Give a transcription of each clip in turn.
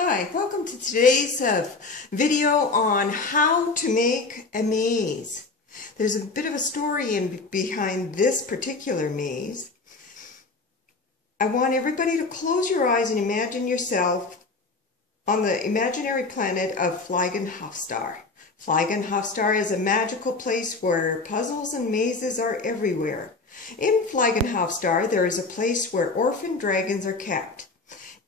Hi, welcome to today's video on how to make a maze. There's a bit of a story behind this particular maze. I want everybody to close your eyes and imagine yourself on the imaginary planet of Flygenhofstar. Flygenhofstar is a magical place where puzzles and mazes are everywhere. In Flygenhofstar, there is a place where orphan dragons are kept.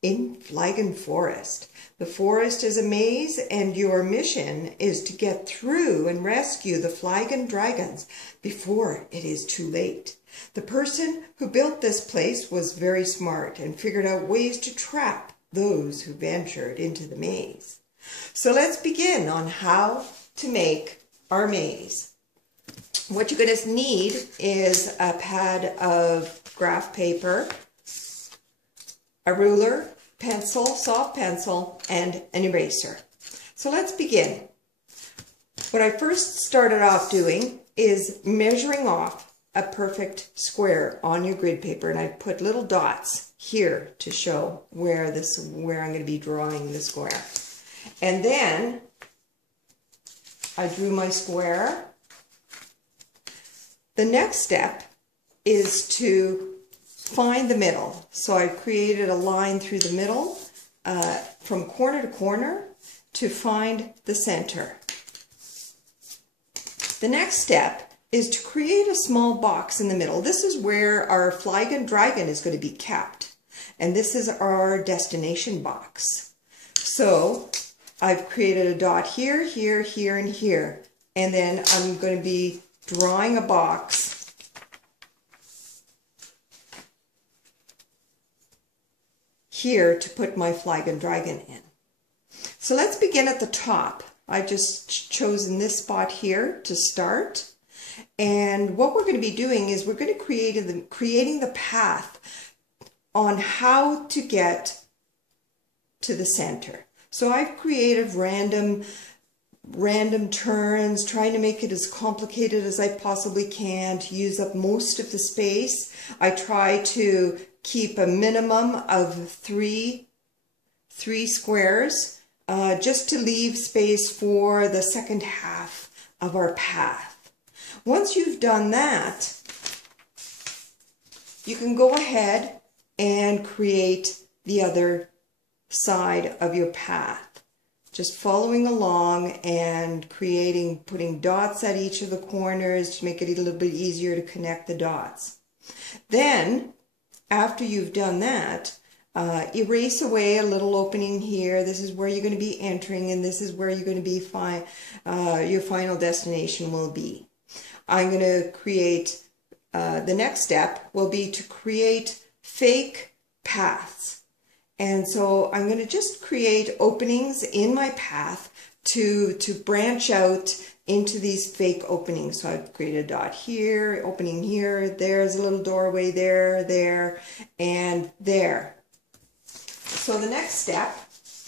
In Flygen Forest. The forest is a maze, and your mission is to get through and rescue the Flygen dragons before it is too late. The person who built this place was very smart and figured out ways to trap those who ventured into the maze. So let's begin on how to make our maze. What you're going to need is a pad of graph paper, a ruler, pencil, soft pencil, and an eraser. So let's begin. What I first started off doing is measuring off a perfect square on your grid paper, and I put little dots here to show where I'm going to be drawing the square. And then I drew my square. The next step is to find the middle. So I created a line through the middle from corner to corner to find the center. The next step is to create a small box in the middle. This is where our Flygen dragon is going to be kept. And this is our destination box. So I've created a dot here, here, here, and here. And then I'm going to be drawing a box here to put my Flygen dragon in. So let's begin at the top. I've just chosen this spot here to start. And what we're going to be doing is we're going to creating the path on how to get to the center. So I've created random turns, trying to make it as complicated as I possibly can to use up most of the space. I try to keep a minimum of three squares just to leave space for the second half of our path. Once you've done that, you can go ahead and create the other side of your path. Just following along and putting dots at each of the corners to make it a little bit easier to connect the dots. Then, after you've done that, erase away a little opening here. This is where you're going to be entering, and this is where you're going to be your final destination will be. I'm going to create, the next step will be to create fake paths. And so I'm going to just create openings in my path to branch out into these fake openings. So I've created a dot here, opening here, there's a little doorway there, and there. So the next step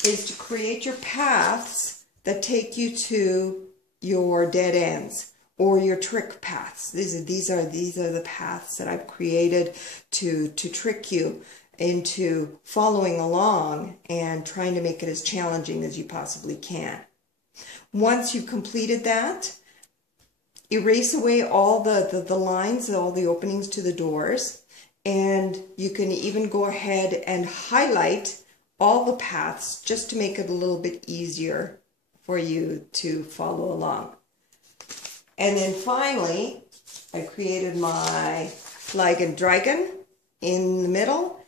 is to create your paths that take you to your dead ends or your trick paths. These are the paths that I've created to trick you into following along and trying to make it as challenging as you possibly can. Once you've completed that, erase away all the lines, all the openings to the doors, and you can even go ahead and highlight all the paths just to make it a little bit easier for you to follow along. And then finally, I created my Flygen dragon in the middle,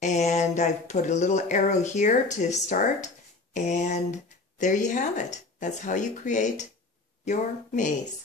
and I've put a little arrow here to start, and there you have it. That's how you create your maze.